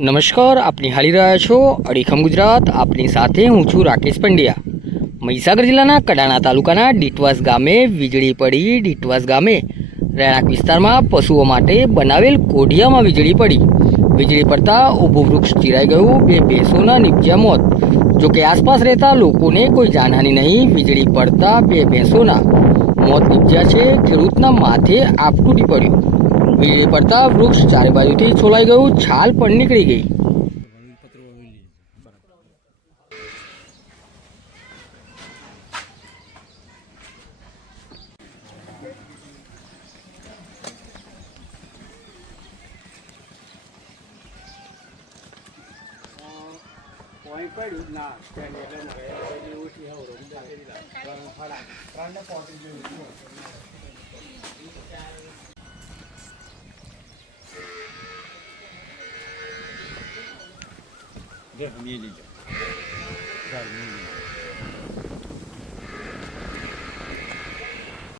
નમસ્કાર આપ નિહાળી રહ્યા છો અડીખમ ગુજરાત. આપની સાથે હું છું રાકેશ પંડ્યા. મહીસાગર જિલ્લાના કડાણા તાલુકાના ડીટવાસ ગામે વીજળી પડી. ડીટવાસ ગામે રહેણાંક વિસ્તારમાં પશુઓ માટે બનાવેલ કોઢિયામાં વીજળી પડી. વીજળી પડતા ઊભું વૃક્ષ ચીરાઈ ગયું. બે ભેંસોના નિપજ્યા મોત. જોકે આસપાસ રહેતા લોકોને કોઈ જાનહાની નહીં. વીજળી પડતા બે ભેંસોના મોત નિપજ્યા છે. ખેડૂતના માથે આપ તૂટી પડ્યું. વીજળી પડતા વૃક્ષ ચારે બાજુથી છોલાઈ ગયું છાલ પણ નીકળી ગઈ. ના Dehmiyeli. Dehmiyeli.